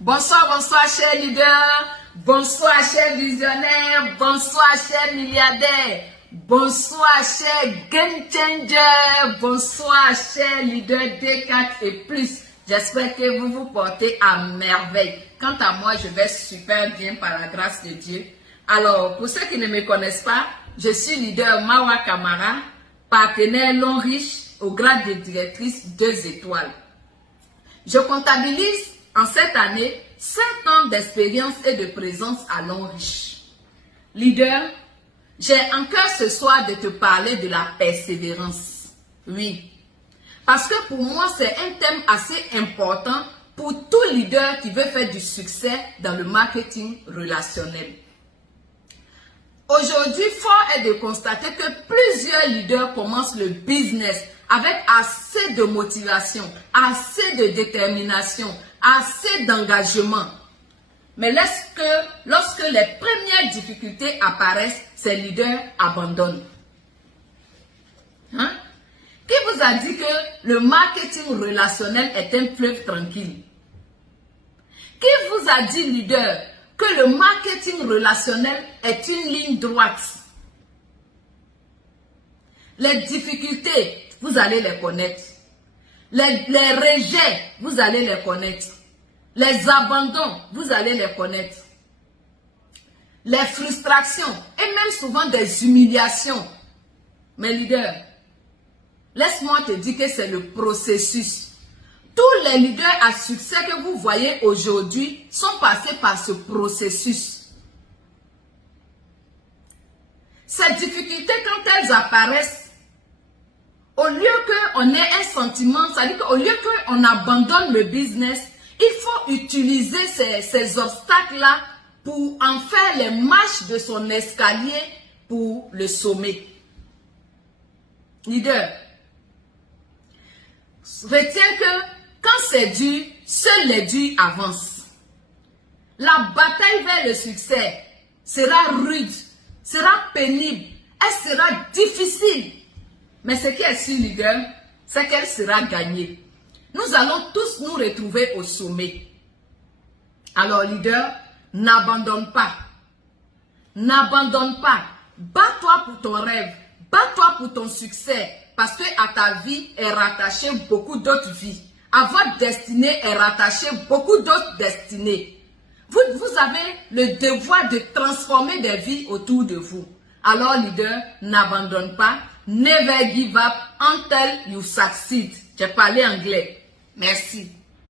Bonsoir, bonsoir, chers leaders. Bonsoir, chers visionnaires. Bonsoir, chers milliardaires. Bonsoir, chers game changers. Bonsoir, chers leaders D4 et plus. J'espère que vous vous portez à merveille. Quant à moi, je vais super bien par la grâce de Dieu. Alors, pour ceux qui ne me connaissent pas, je suis leader Mawa Kamara, partenaire Long Riche au grade de directrice 2 étoiles. Je comptabilise en cette année 5 ans d'expérience et de présence à Long Riche. Leader, j'ai en cœur ce soir de te parler de la persévérance. Oui, parce que pour moi, c'est un thème assez important pour tout leader qui veut faire du succès dans le marketing relationnel. Aujourd'hui, fort est de constater que plusieurs leaders commencent le business avec assez de motivation, assez de détermination, assez d'engagement. Mais lorsque les premières difficultés apparaissent, ces leaders abandonnent. Hein? Qui vous a dit que le marketing relationnel est un fleuve tranquille? Qui vous a dit, leader, que le marketing relationnel est une ligne droite? Les difficultés, vous allez les connaître. Les rejets, vous allez les connaître. Les abandons, vous allez les connaître. Les frustrations et même souvent des humiliations. Mais leader, laisse-moi te dire que c'est le processus. Tous les leaders à succès que vous voyez aujourd'hui sont passés par ce processus. Ces difficultés, quand elles apparaissent, au lieu qu'on ait un sentiment, c'est-à-dire qu'au lieu qu'on abandonne le business, il faut utiliser ces obstacles-là pour en faire les marches de son escalier pour le sommet. Leader, retiens que quand c'est dur, seuls les durs avancent. La bataille vers le succès sera rude, sera pénible, elle sera difficile. Mais ce qui est sûr, leader, c'est qu'elle sera gagnée. Nous allons tous nous retrouver au sommet. Alors, leader, n'abandonne pas. N'abandonne pas. Bats-toi pour ton rêve. Bats-toi pour ton succès. Parce que à ta vie est rattaché beaucoup d'autres vies. À votre destinée est rattaché beaucoup d'autres destinées. Vous avez le devoir de transformer des vies autour de vous. Alors, leader, n'abandonne pas. Never give up until you succeed. J'ai parlé anglais. Merci.